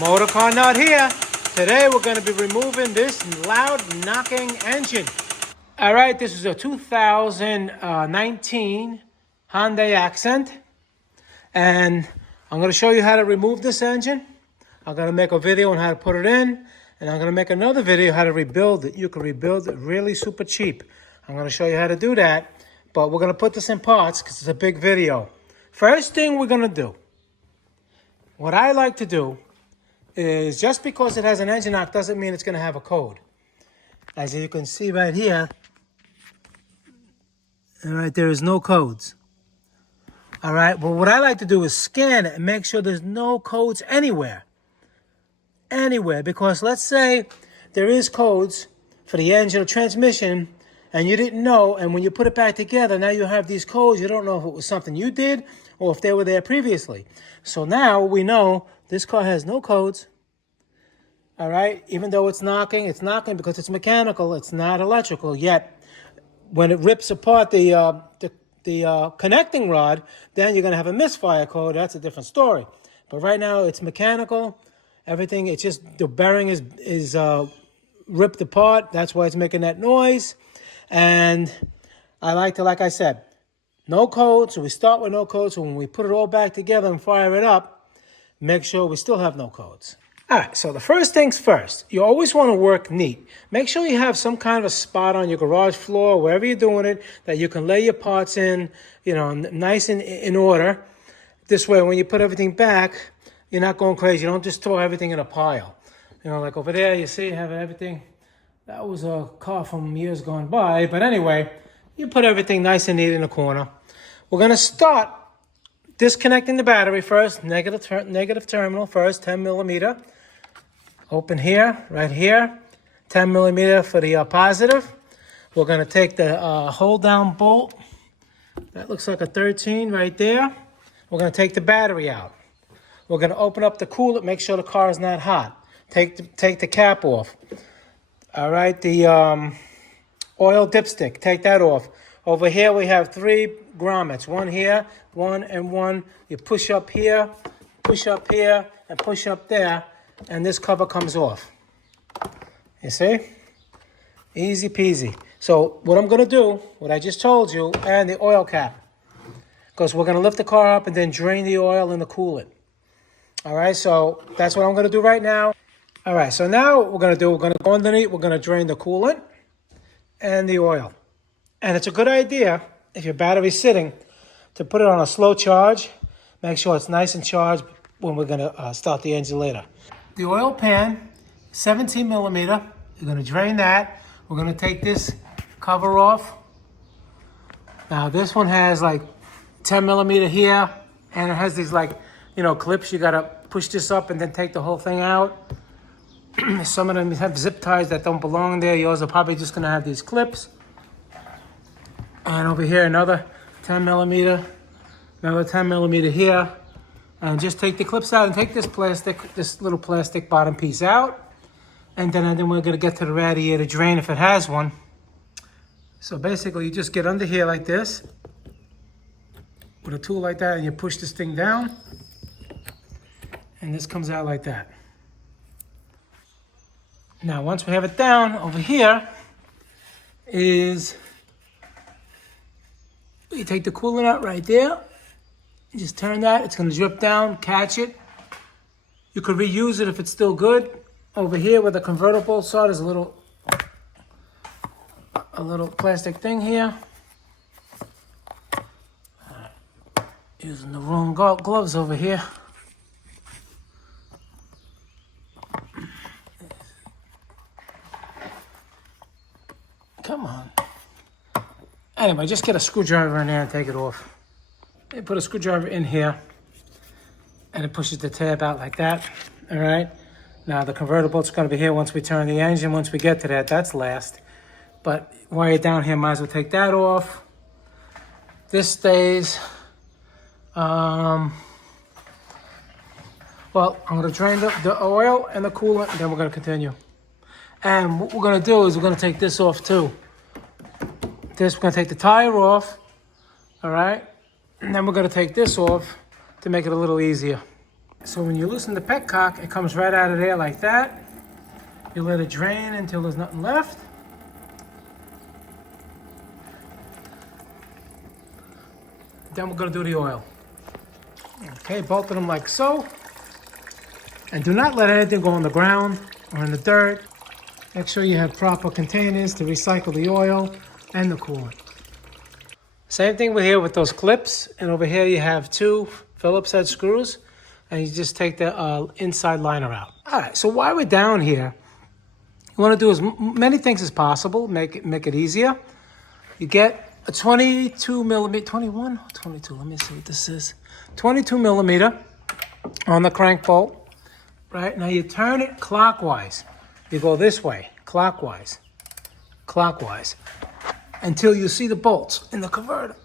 Motorcarnut here. Today we're going to be removing this loud knocking engine. All right, this is a 2019 Hyundai Accent. And I'm going to show you how to remove this engine. I'm going to make a video on how to put it in. And I'm going to make another video how to rebuild it. You can rebuild it really super cheap. I'm going to show you how to do that. But we're going to put this in parts because it's a big video. First thing we're going to do, what I like to do is just because it has an engine knock doesn't mean it's going to have a code. As you can see right here, all right, there is no codes. All right, well, what I like to do is scan it and make sure there's no codes anywhere. Anywhere, because let's say there is codes for the engine or transmission and you didn't know, and when you put it back together, now you have these codes. You don't know if it was something you did or if they were there previously. So now we know this car has no codes. All right, even though it's knocking because it's mechanical. It's not electrical yet. When it rips apart the connecting rod, then you're going to have a misfire code. That's a different story. But right now it's mechanical. Everything, it's just the bearing is ripped apart. That's why it's making that noise. And I like to, like I said, no code. So we start with no code. So when we put it all back together and fire it up, make sure we still have no codes. All right, so the first things first, you always want to work neat. Make sure you have some kind of a spot on your garage floor, wherever you're doing it, that you can lay your parts in, you know, nice and in order. This way, when you put everything back, you're not going crazy. You don't just throw everything in a pile. You know, like over there, you see, having everything. That was a car from years gone by. But anyway, you put everything nice and neat in the corner. We're going to start disconnecting the battery first. Negative terminal first, 10 millimeter. Open here, right here. 10 millimeter for the positive. We're going to take the hold down bolt. That looks like a 13 right there. We're going to take the battery out. We're going to open up the coolant, make sure the car is not hot. Take the cap off. All right, the oil dipstick, take that off. Over here we have 3 grommets. One here, one and one. You push up here, and push up there, and this cover comes off. You see? Easy peasy. So what I'm going to do, what I just told you, and the oil cap. Because we're going to lift the car up and then drain the oil in the coolant. All right, so that's what I'm going to do right now. All right, so now what we're going to do, we're going to go underneath, we're going to drain the coolant and the oil. And it's a good idea, if your battery's sitting, to put it on a slow charge. Make sure it's nice and charged when we're going to start the engine later. The oil pan, 17 millimeter, you're going to drain that. We're going to take this cover off. Now this one has like 10 millimeter here, and it has these like, you know, clips. You got to push this up and then take the whole thing out. Some of them have zip ties that don't belong there. Yours are probably just going to have these clips. And over here, another 10 millimeter, another 10 millimeter here. And just take the clips out and take this little plastic bottom piece out. And then we're going to get to the radiator drain if it has one. So basically, you just get under here like this with a tool like that, and you push this thing down. And this comes out like that. Now, once we have it down, over here is, you take the coolant out right there. You just turn that, it's gonna drip down, catch it. You could reuse it if it's still good. Over here where the convertible saw, there's a little plastic thing here. Using the wrong gloves over here. Come on. Anyway, just get a screwdriver in there and take it off. You put a screwdriver in here, and it pushes the tab out like that. All right. Now the convertible is going to be here once we turn the engine. Once we get to that, that's last. But while you're down here, might as well take that off. This stays. Well, I'm going to drain the oil and the coolant, and then we're going to continue. And what we're going to do is we're going to take this off too. We're going to take the tire off, all right? And then we're going to take this off to make it a little easier. So when you loosen the petcock, it comes right out of there like that. You let it drain until there's nothing left. Then we're going to do the oil. Okay, both of them like so. And do not let anything go on the ground or in the dirt. Make sure you have proper containers to recycle the oil and the coolant. Same thing with here with those clips. And over here you have two Phillips head screws. And you just take the inside liner out. All right, so while we're down here, you want to do as many things as possible. Make it easier. You get a 22 millimeter, 21, 22, let me see what this is. 22 millimeter on the crank bolt. Right, now you turn it clockwise. You go this way, clockwise, until you see the bolts in the converter.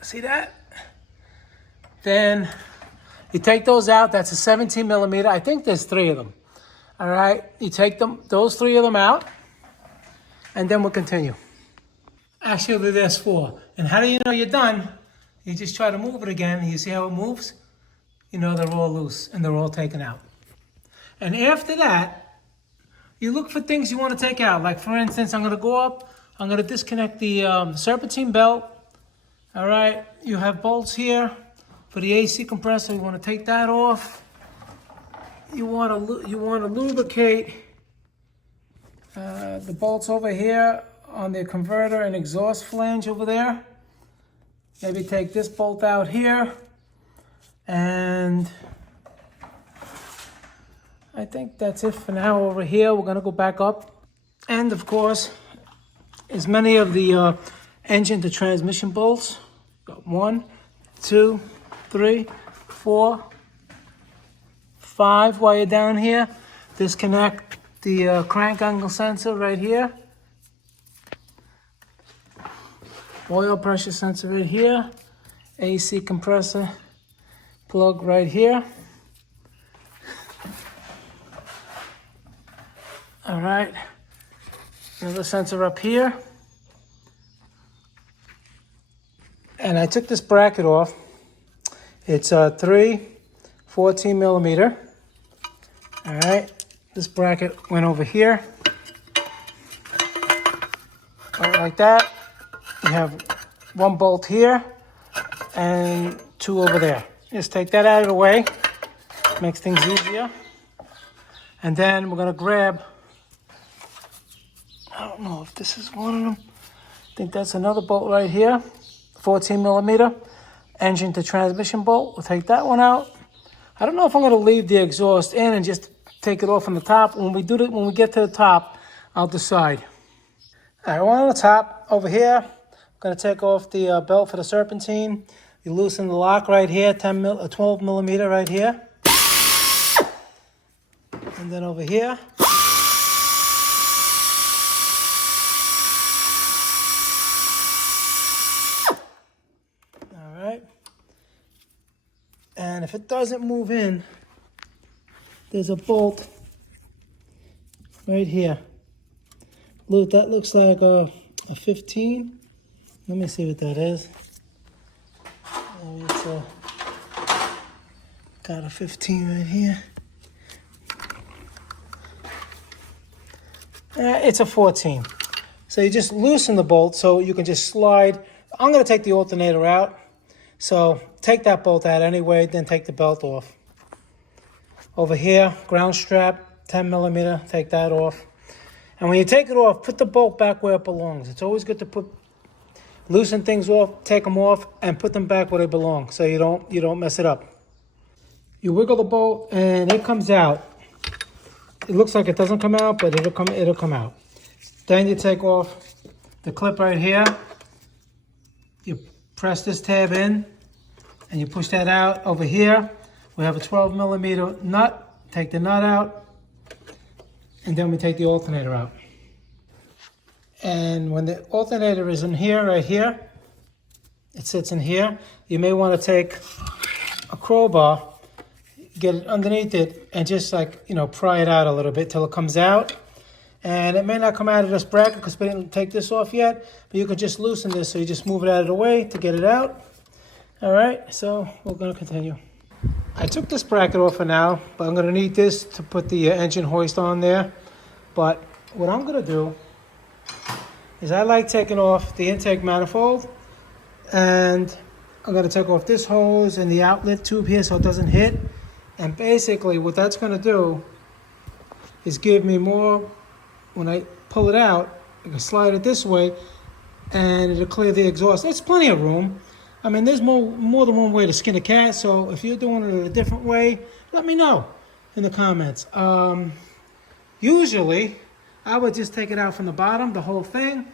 See that? Then you take those out. That's a 17 millimeter. I think there's 3 of them. All right, you take those 3 of them out, and then we'll continue. Actually, there's 4. And how do you know you're done? You just try to move it again, and you see how it moves? You know they're all loose, and they're all taken out. And after that, you look for things you want to take out. Like, for instance, I'm going to go up. I'm going to disconnect the serpentine belt. All right. You have bolts here for the AC compressor. You want to take that off. You want to lubricate the bolts over here on the converter and exhaust flange over there. Maybe take this bolt out here. And I think that's it for now over here. We're going to go back up. And of course, as many of the engine to transmission bolts. Got 1, 2, 3, 4, 5 while you're down here. Disconnect the crank angle sensor right here. Oil pressure sensor right here. AC compressor plug right here. All right, another sensor up here. And I took this bracket off. It's a 14 millimeter. All right, this bracket went over here. Like that. You have 1 bolt here and 2 over there. Just take that out of the way. Makes things easier. And then we're gonna grab, I don't know if this is one of them. I think that's another bolt right here. 14 millimeter engine to transmission bolt. We'll take that one out. I don't know if I'm going to leave the exhaust in and just take it off on the top. When we get to the top, I'll decide. All right, one on the top over here. I'm going to take off the belt for the serpentine. You loosen the lock right here, 12 millimeter right here. And then over here. All right. And if it doesn't move in, there's a bolt right here. Look, that looks like a 15. Let me see what that is. It's got a 15 right here. It's a 14. So you just loosen the bolt so you can just slide. I'm going to take the alternator out. So take that bolt out anyway, then take the belt off. Over here, ground strap, 10 millimeter, take that off. And when you take it off, put the bolt back where it belongs. It's always good to loosen things off, take them off, and put them back where they belong so you don't mess it up. You wiggle the bolt and it comes out. It looks like it doesn't come out, but it'll come out. Then you take off the clip right here. You press this tab in and you push that out. Over here, we have a 12 millimeter nut. Take the nut out. And then we take the alternator out. And when the alternator is in here, right here, it sits in here, you may want to take a crowbar, get it underneath it, and just pry it out a little bit till it comes out. And it may not come out of this bracket because we didn't take this off yet, but you could just loosen this, so you just move it out of the way to get it out. All right, so we're going to continue. I took this bracket off for now, but I'm going to need this to put the engine hoist on there. But what I'm going to do is I like taking off the intake manifold, and I'm going to take off this hose and the outlet tube here so it doesn't hit. And basically what that's going to do is give me more, when I pull it out, I can slide it this way and it'll clear the exhaust. There's plenty of room. I mean, there's more than one way to skin a cat, so if you're doing it a different way, let me know in the comments. Usually, I would just take it out from the bottom, the whole thing,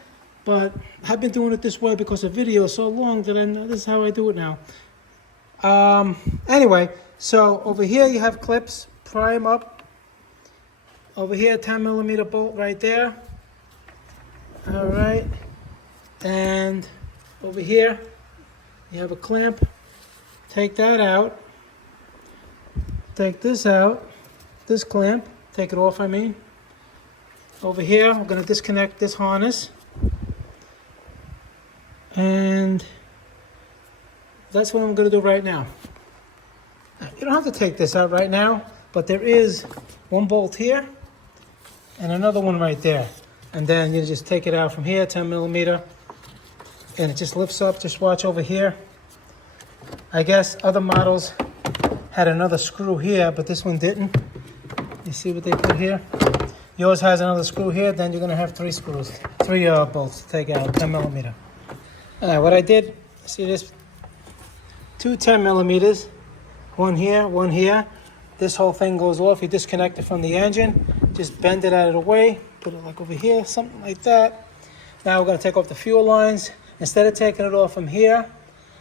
but I've been doing it this way because the video is so long that this is how I do it now. Anyway, so over here you have clips, pry them up. Over here, 10mm bolt right there. All right, and over here, you have a clamp. Take that out. Take this out, this clamp. Take it off, I mean. Over here, I'm going to disconnect this harness. And that's what I'm going to do right now. You don't have to take this out right now, but there is one bolt here and another one right there. And then you just take it out from here, 10mm, and it just lifts up. Just watch over here. I guess other models had another screw here, but this one didn't. You see what they put here? Yours has another screw here, then you're gonna have three bolts to take out, 10mm. All right, what I did, see this? Two 10mm, one here. This whole thing goes off. You disconnect it from the engine, just bend it out of the way, put it like over here, something like that. Now we're gonna take off the fuel lines. Instead of taking it off from here,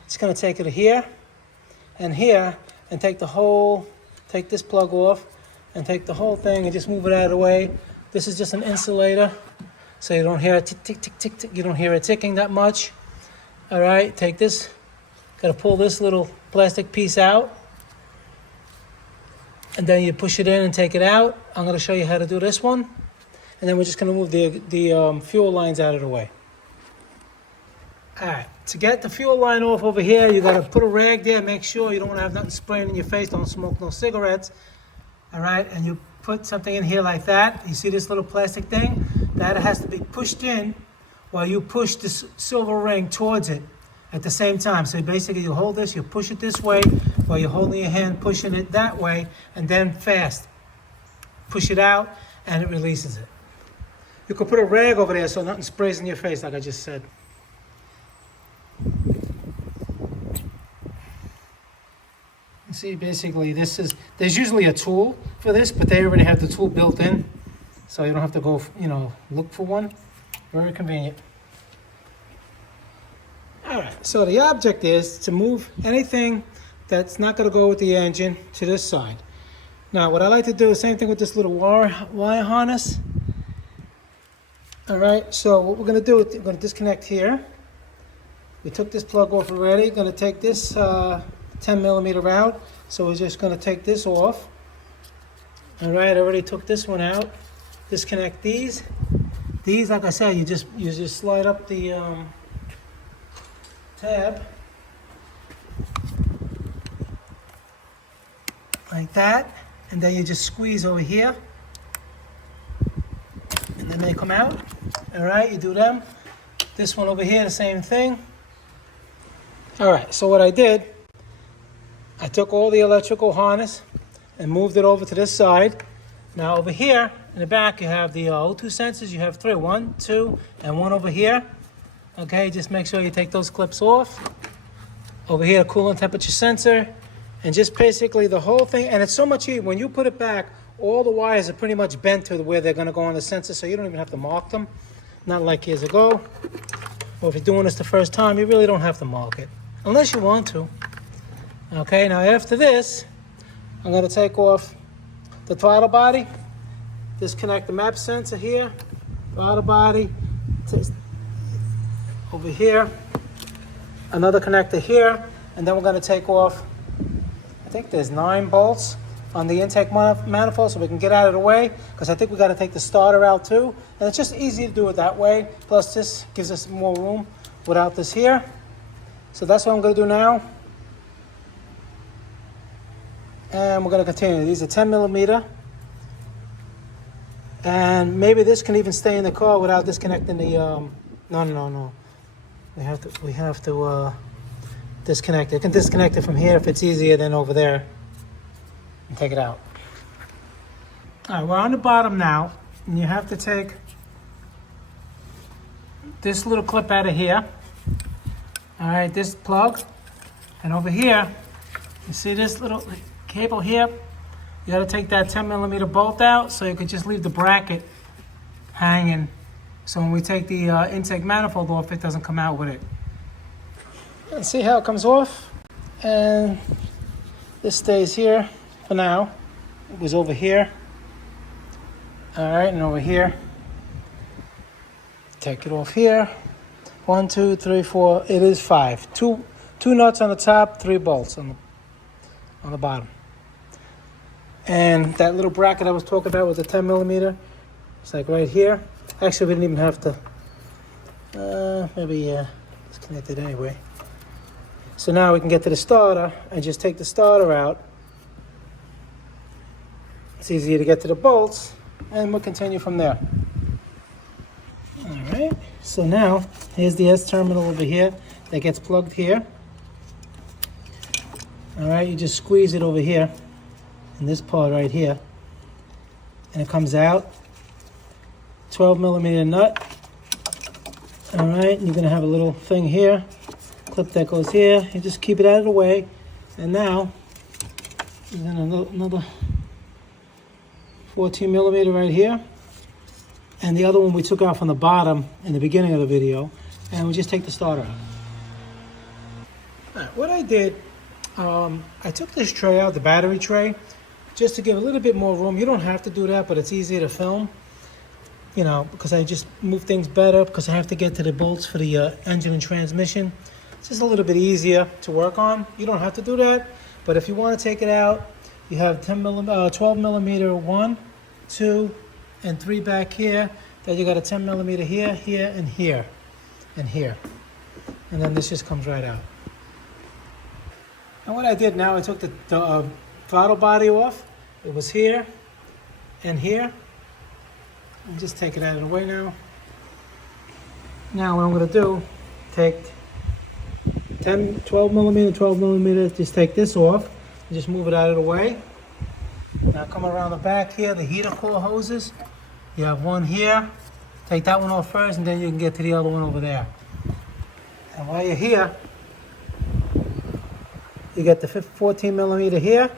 it's gonna take it here and here, and take this plug off, and take the whole thing and just move it out of the way. This is just an insulator, so you don't hear it tick, tick, tick, tick, tick. You don't hear it ticking that much. All right, take this, gotta pull this little plastic piece out, and then you push it in and take it out. I'm gonna show you how to do this one, and then we're just gonna move the fuel lines out of the way. All right, to get the fuel line off over here, you gotta put a rag there, make sure you don't wanna have nothing spraying in your face, don't smoke no cigarettes. All right, and you put something in here like that. You see this little plastic thing? That has to be pushed in while you push this silver ring towards it at the same time. So basically you hold this, you push it this way while you're holding your hand, pushing it that way, and then fast. Push it out and it releases it. You could put a rag over there so nothing sprays in your face like I just said. See, basically there's usually a tool for this, but they already have the tool built in, so you don't have to go, look for one. Very convenient. All right, so the object is to move anything that's not going to go with the engine to this side. Now, what I like to do is the same thing with this little wire harness. All right, so what we're going to do is we're going to disconnect here. We took this plug off already. Going to take this 10mm out, so we're just going to take this off. All right, I already took this one out. Disconnect these. These, like I said, you just slide up the tab like that, and then you just squeeze over here, and then they come out. All right, you do them. This one over here, the same thing. All right, so what I did, I took all the electrical harness and moved it over to this side. Now over here in the back you have the O2 sensors. You have three, 1, 2, and one over here. Okay, just make sure you take those clips off. Over here, coolant temperature sensor, and just basically the whole thing. And it's so much easier when you put it back. All the wires are pretty much bent to where they're going to go on the sensor, so you don't even have to mark them. Not like years ago. Or if you're doing this the first time, you really don't have to mark it unless you want to. Okay, now after this, I'm going to take off the throttle body, disconnect the map sensor here, throttle body, over here, another connector here, and then we're going to take off, I think there's 9 bolts on the intake manifold so we can get out of the way, because I think we got to take the starter out too, and it's just easy to do it that way, plus this gives us more room without this here. So that's what I'm going to do now. And we're going to continue. These are 10 millimeter. And maybe this can even stay in the car without disconnecting the, no. We have to disconnect it. You can disconnect it from here if it's easier than over there. And take it out. All right, we're on the bottom now. And you have to take this little clip out of here. All right, this plug. And over here, you see this little cable here? You got to take that 10 millimeter bolt out so you can just leave the bracket hanging. So when we take the intake manifold off, it doesn't come out with it. And see how it comes off? And this stays here for now. It was over here. All right, and over here. Take it off here. 1, 2, 3, 4. It is 5. Two nuts on the top, 3 bolts on the bottom. And that little bracket I was talking about with the 10 millimeter, it's like right here. Actually, we didn't even have to, maybe disconnect it anyway. So now we can get to the starter and just take the starter out. It's easier to get to the bolts, and we'll continue from there. All right, so now here's the S terminal over here that gets plugged here. All right, you just squeeze it over here. In this part right here, and it comes out. 12 millimeter nut. All right, you're gonna have a little thing here, clip that goes here. You just keep it out of the way, and now you're gonna another 14 millimeter right here, and the other one we took out from the bottom in the beginning of the video, and we just take the starter out. All right, what I did, I took this tray out, the battery tray, just to give a little bit more room. You don't have to do that, but it's easier to film, you know, because I just move things better because I have to get to the bolts for the engine and transmission. It's just a little bit easier to work on. You don't have to do that, but if you want to take it out, you have 12 millimeter 1, 2, and 3 back here. Then you got a 10 millimeter here, here, and here, and here. And then this just comes right out. And what I did now, I took the throttle body off. It was here and here. I'll just take it out of the way now. Now what I'm going to do, take 12 millimeter, just take this off and just move it out of the way. Now come around the back here, the heater core hoses. You have one here. Take that one off first, and then you can get to the other one over there. And while you're here, you get the 14 millimeter here,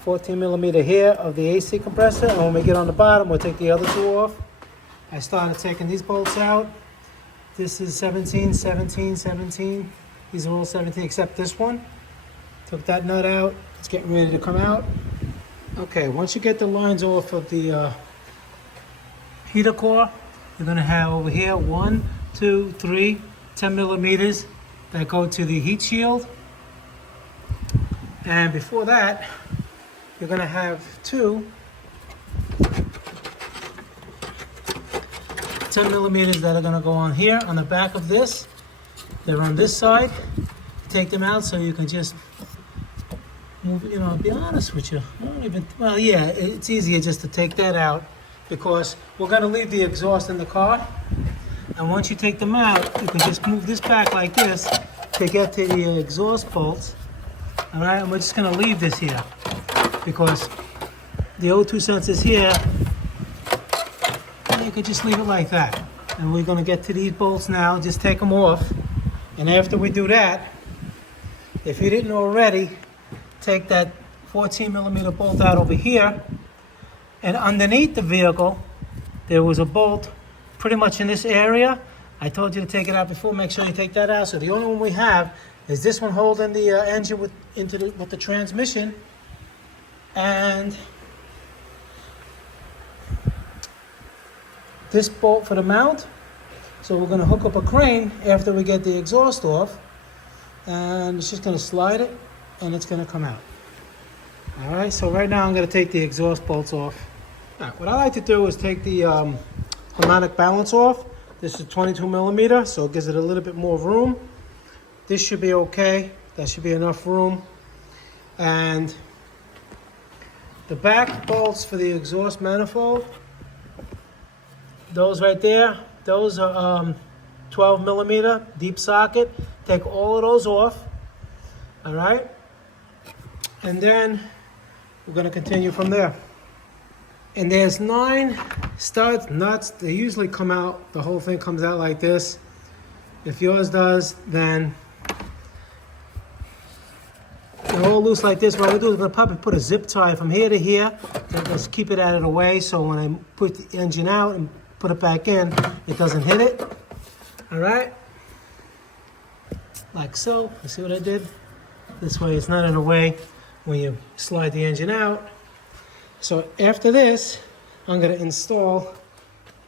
14 millimeter here of the AC compressor. And when we get on the bottom, we'll take the other 2 off. I started taking these bolts out. This is 17, 17, 17. These are all 17 except this one. Took that nut out. It's getting ready to come out. Okay, once you get the lines off of the heater core, you're going to have over here 1, 2, 3, 10 millimeters that go to the heat shield. And before that, you're going to have 2 10 millimeters that are going to go on here on the back of this. They're on this side. Take them out so you can just move, you know, I'll be honest with you. I don't even, well, yeah, it's easier just to take that out because we're going to leave the exhaust in the car. And once you take them out, you can just move this back like this to get to the exhaust bolts. All right, and we're just going to leave this here because the O2 sensor's here. And you can just leave it like that. And we're going to get to these bolts now. Just take them off. And after we do that, if you didn't already, take that 14 millimeter bolt out over here. And underneath the vehicle, there was a bolt pretty much in this area. I told you to take it out before. Make sure you take that out. So the only one we have is this one holding the engine with the transmission. And this bolt for the mount. So we're going to hook up a crane after we get the exhaust off. And it's just going to slide it and it's going to come out. All right, so right now I'm going to take the exhaust bolts off. All right, what I like to do is take the harmonic balance off. This is 22 millimeter, so it gives it a little bit more room. This should be okay. That should be enough room. And The back bolts for the exhaust manifold, those right there, those are 12 millimeter deep socket. Take all of those off, all right? And then we're gonna continue from there. And there's 9 studs, nuts. They usually come out, the whole thing comes out like this. If yours does, then they're all loose like this. What I'm gonna do is I'm gonna probably put a zip tie from here to here. Just keep it out of the way so when I put the engine out and put it back in, it doesn't hit it. All right? Like so. You see what I did? This way it's not in the way when you slide the engine out. So after this, I'm gonna install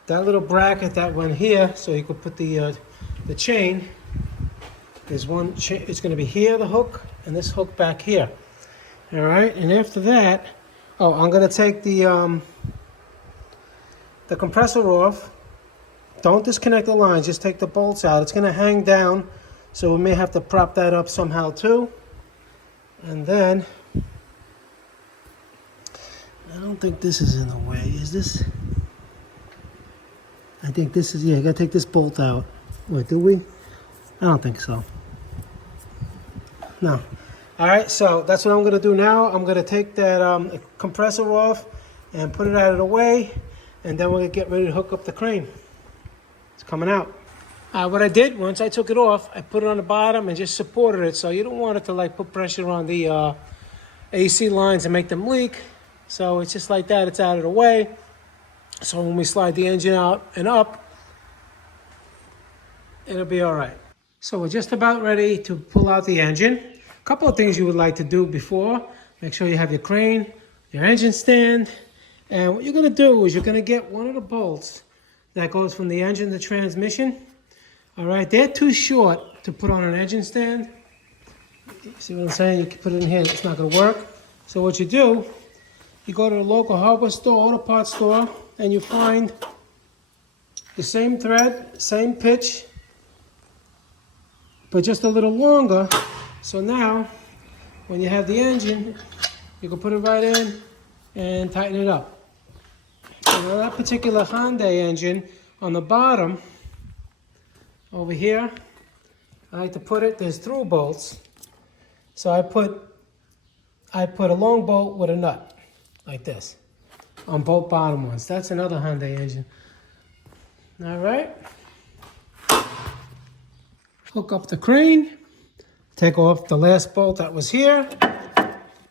that little bracket that went here so you could put the chain. There's one chain, it's gonna be here, the hook, and this hook back here. All right, and after that, I'm gonna take the compressor off. Don't disconnect the lines, just take the bolts out. It's gonna hang down, so we may have to prop that up somehow too. And then, I don't think this is in the way, is this? I think this is, yeah, I gotta take this bolt out. Wait, do we? I don't think so. No. All right, so that's what I'm gonna do now. I'm gonna take that compressor off and put it out of the way, and then we're gonna get ready to hook up the crane. It's coming out. What I did, once I took it off, I put it on the bottom and just supported it, so you don't want it to like put pressure on the AC lines and make them leak. So it's just like that, it's out of the way. So when we slide the engine out and up, it'll be all right. So we're just about ready to pull out the engine. A couple of things you would like to do before. Make sure you have your crane, your engine stand, and what you're gonna do is you're gonna get one of the bolts that goes from the engine to transmission. All right, they're too short to put on an engine stand. See what I'm saying? You can put it in here, it's not gonna work. So what you do, you go to the local hardware store, auto parts store, and you find the same thread, same pitch, but just a little longer. So now, when you have the engine, you can put it right in and tighten it up. So that particular Hyundai engine, on the bottom, over here, I like to put it, there's through bolts. So I put a long bolt with a nut, like this, on both bottom ones. That's another Hyundai engine. All right. Hook up the crane, take off the last bolt that was here.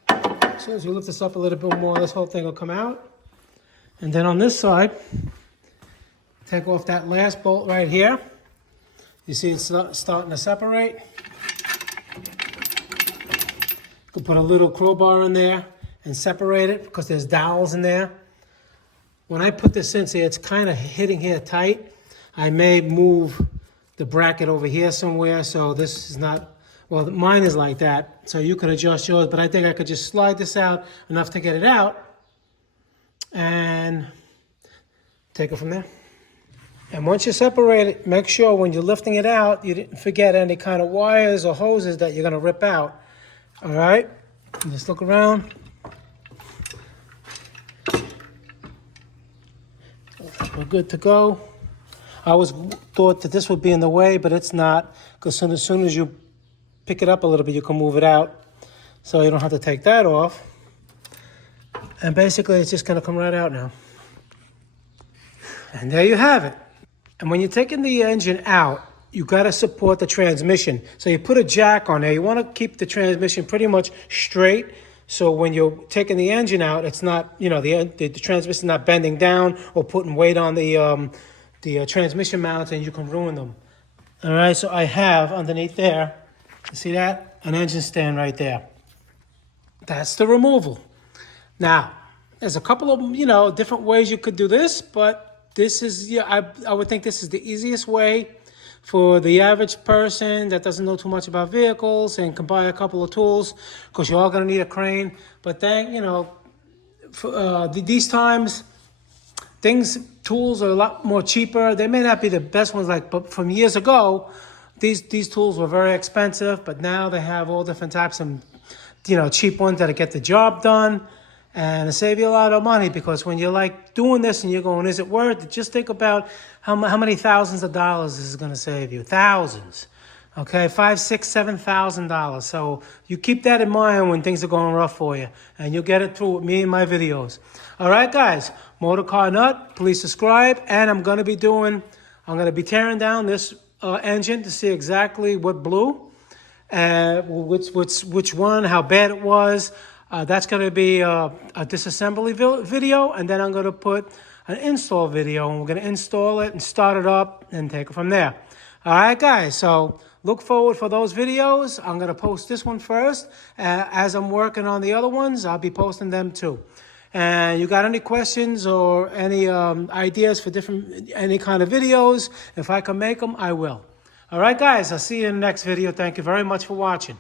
As soon as you lift this up a little bit more, this whole thing will come out. And then on this side, take off that last bolt right here. You see it's starting to separate. You can put a little crowbar in there and separate it because there's dowels in there. When I put this in, see it's kind of hitting here tight. I may move the bracket over here somewhere, so this is not, well, mine is like that, so you could adjust yours, but I think I could just slide this out enough to get it out and take it from there. And once you separate it, make sure when you're lifting it out, you didn't forget any kind of wires or hoses that you're gonna rip out. All right, just look around. We're good to go. I always thought that this would be in the way, but it's not, because as soon as you pick it up a little bit, you can move it out. So you don't have to take that off. And basically, it's just gonna come right out now. And there you have it. And when you're taking the engine out, you gotta support the transmission. So you put a jack on there. You wanna keep the transmission pretty much straight. So when you're taking the engine out, it's not, you know, the transmission's not bending down or putting weight on the transmission mounts, and you can ruin them. All right, so I have underneath there, you see that? An engine stand right there. That's the removal. Now, there's a couple of, you know, different ways you could do this, but this is, yeah, I would think this is the easiest way for the average person that doesn't know too much about vehicles and can buy a couple of tools, because you're all gonna need a crane. But then, you know, for, these times, tools are a lot more cheaper. They may not be the best ones, but from years ago, these tools were very expensive, but now they have all different types of, you know, cheap ones that get the job done. and it'll save you a lot of money, because when you're like doing this and you're going, is it worth it? Just think about how many thousands of dollars this is going to save you. Thousands. Okay, $5,000, $6,000, $7,000. So you keep that in mind when things are going rough for you, and you'll get it through with me and my videos. All right, guys, Motorcarnut, please subscribe, and I'm going to be tearing down this engine to see exactly what blew, which one, how bad it was. That's going to be a disassembly video, and then I'm going to put an install video, and we're going to install it and start it up and take it from there. All right, guys, so look forward for those videos. I'm going to post this one first. As I'm working on the other ones, I'll be posting them too. And you got any questions or any ideas for any kind of videos? If I can make them, I will. All right, guys, I'll see you in the next video. Thank you very much for watching.